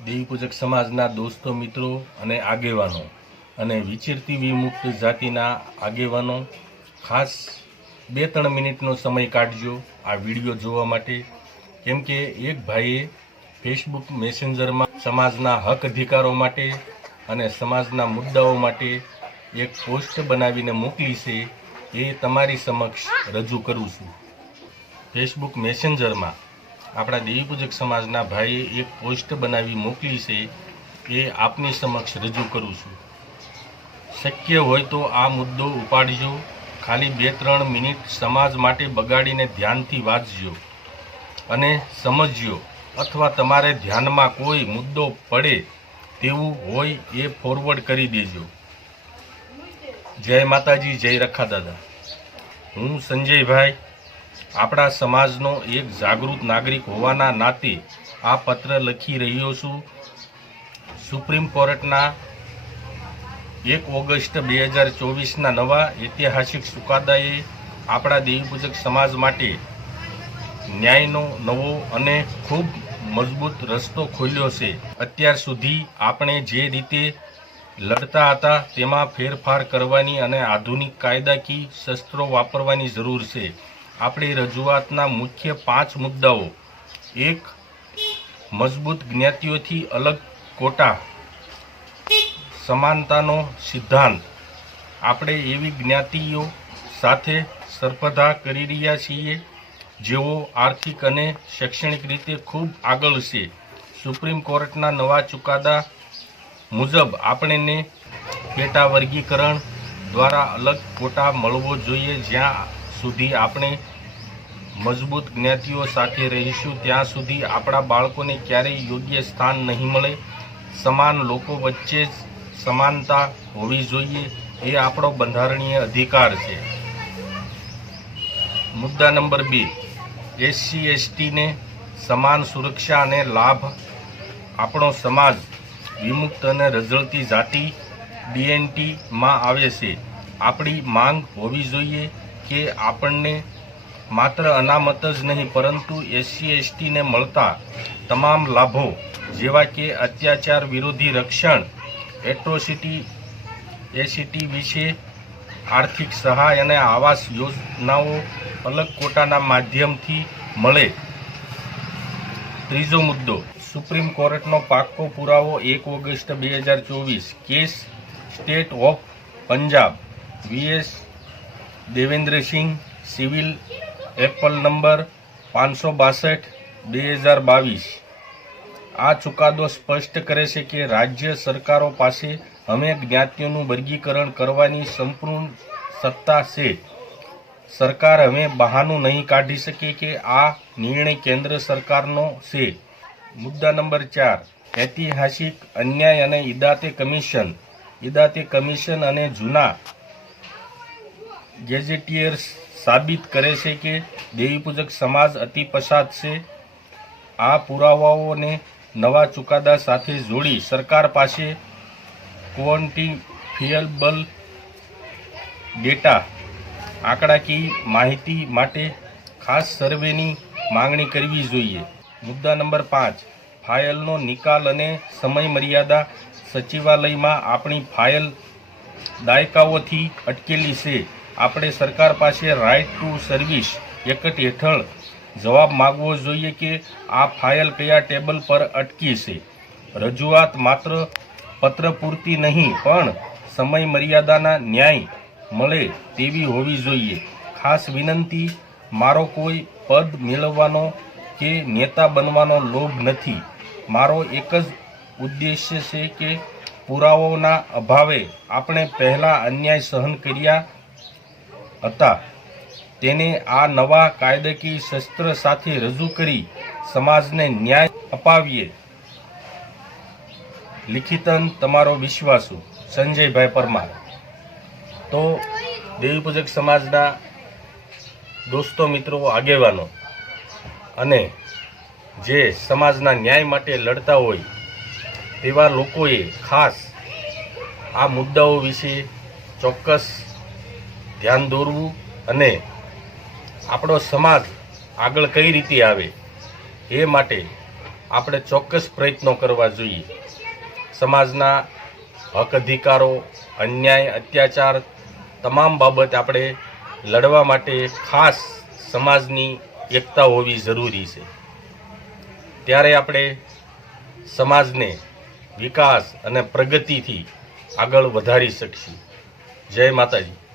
દેવી પૂજક સમાજના દોસ્તો મિત્રો અને આગેવાનો અને વિચરતી વિમુક્ત જાતિના આગેવાનો ખાસ 2-3 મિનિટનો સમય કાઢજો આ વિડીયો જોવા માટે, કેમ કે એક ભાઈએ ફેસબુક મેસેન્જરમાં સમાજના હક અધિકારો માટે અને સમાજના મુદ્દાઓ માટે એક પોસ્ટ બનાવીને મોકલી છે. એ તમારી સમક્ષ રજૂ કરું છું. ફેસબુક મેસેન્જરમાં આપણા દેવી પૂજક સમાજના ભાઈએ એક પોસ્ટ બનાવી મોકલી છે. એ આપની સમક્ષ રજૂ કરું છું. શક્ય હોય તો આ મુદ્દો ઉપાડજો. ખાલી 2-3 મિનિટ સમાજ માટે બગાડીને ધ્યાનથી વાંચજો અને સમજજો, અથવા તમારે ધ્યાનમાં કોઈ મુદ્દો પડે તેવું હોય એ ફોરવર્ડ કરી દેજો. જય માતાજી, જય રખા દાદા. હું સંજયભાઈ આપણા સમાજનો એક જાગૃત નાગરિક હોવાના નાતે આ પત્ર લખી રહ્યો છું. સુપ્રીમ કોર્ટના 1 ઓગસ્ટ 2024ના નવા ઐતિહાસિક ચુકાદાએ આપણા દેવી પૂજક સમાજ માટે ન્યાયનો નવો અને ખૂબ મજબૂત રસ્તો ખોલ્યો છે. અત્યાર સુધી આપણે જે રીતે લડતા હતા તેમાં ફેરફાર કરવાની અને આધુનિક કાયદાકીય શસ્ત્રો વાપરવાની જરૂર છે. આપણી રજૂઆતના મુખ્ય 5 મુદ્દાઓ: 1. મજબૂત જ્ઞાતિઓથી અલગ કોટા, સમાનતાનો સિદ્ધાંત. આપણે એવી જ્ઞાતિઓ સાથે સ્પર્ધા કરી રહ્યા છીએ જેઓ આર્થિક અને શૈક્ષણિક રીતે ખૂબ આગળ છે. સુપ્રીમ કોર્ટના નવા ચુકાદા મુજબ આપણને પેટા વર્ગીકરણ દ્વારા અલગ કોટા મળવો જોઈએ. જ્યાં સુધી આપણે મજબૂત જ્ઞાતિઓ સાથે રહીશું ત્યાં સુધી આપણા બાળકોને ક્યારેય યોગ્ય સ્થાન નહીં મળે. સમાન લોકો વચ્ચે જ સમાનતા હોવી જોઈએ, એ આપણો બંધારણીય અધિકાર છે. મુદ્દા નંબર 2, SC/STને સમાન સુરક્ષા અને લાભ. આપણો સમાજ વિમુક્ત અને રઝળતી જાતિ DNTમાં આવે છે. આપણી માંગ હોવી જોઈએ કે આપણને માત્ર અનામત જ નહીં પરંતુ SC/STને મળતા તમામ લાભો જેવા કે અત્યાચાર વિરોધી રક્ષણ, એટ્રોસિટી ACT વિશે આર્થિક સહાય અને આવાસ યોજનાઓ અલગ કોટાના માધ્યમથી મળે. ત્રીજો મુદ્દો, સુપ્રીમ કોર્ટનો પાક્કો પુરાવો 1 August 2024 case state of Punjab VS Devendrasinh civil Apple number 562/2022. આ ચુકાદો સ્પષ્ટ કરે છે કે રાજ્ય સરકારો પાસે અમે જ્ઞાતિઓનું વર્ગીકરણ કરવાની સંપૂર્ણ સત્તા છે. સરકાર હવે બહાનું નહીં કાઢી શકે કે આ નિર્ણય કેન્દ્ર સરકારનો છે. મુદ્દા નંબર 4, ઐતિહાસિક અન્યાય અને ઇદાતે કમિશન અને જૂના ગેજેટિયર્સ સાબિત કરે છે કે દેવી પૂજક સમાજ અતિ પછાત છે. આ પુરાવાઓને નવા ચુકાદા સાથે જોડી સરકાર પાસે ક્વોન્ટિફિયેબલ ડેટા, આંકડાકીય માહિતી માટે ખાસ સર્વેની માંગણી કરવી જોઈએ. મુદ્દા નંબર 5, ફાઇલનો નિકાલ અને સમય મર્યાદા. સચિવાલયમાં આપણી ફાઇલ દાયકાઓથી અટકેલી છે. આપણે સરકાર પાસે રાઇટ ટુ સર્વિસ એક્ટ હેઠળ જવાબ માગવો જોઈએ કે આ ફાઇલ કયા ટેબલ પર અટકી છે. રજૂઆત માત્ર પત્ર પૂરતી નહીં પણ સમય મર્યાદાના ન્યાય મળે તેવી હોવી જોઈએ. ખાસ વિનંતી, મારો કોઈ પદ મેળવવાનો કે નેતા બનવાનો લોભ નથી. મારો એક જ ઉદ્દેશ્ય છે કે પુરાવાઓના અભાવે આપણે પહેલાં અન્યાય સહન કર્યા હતા તેને આ નવા કાયદાકીય શસ્ત્ર સાથે રજૂ કરી સમાજને ન્યાય અપાવીએ. લિખિતન તમારો વિશ્વાસુ સંજયભાઈ પરમાર. તો દેવી પૂજક સમાજના દોસ્તો મિત્રો આગેવાનો અને જે સમાજના ન્યાય માટે લડતા હોય તેવા લોકોએ ખાસ આ મુદ્દાઓ વિશે ચોક્કસ ધ્યાન દોરવું અને આપણો સમાજ આગળ કઈ રીતે આવે એ માટે આપણે ચોક્કસ પ્રયત્નો કરવા જોઈએ. સમાજના હક અધિકારો, અન્યાય, અત્યાચાર તમામ બાબત આપણે લડવા માટે ખાસ સમાજની એકતા હોવી જરૂરી છે. ત્યારે આપણે સમાજને વિકાસ અને પ્રગતિથી આગળ વધારી શકીશું. જય માતાજી.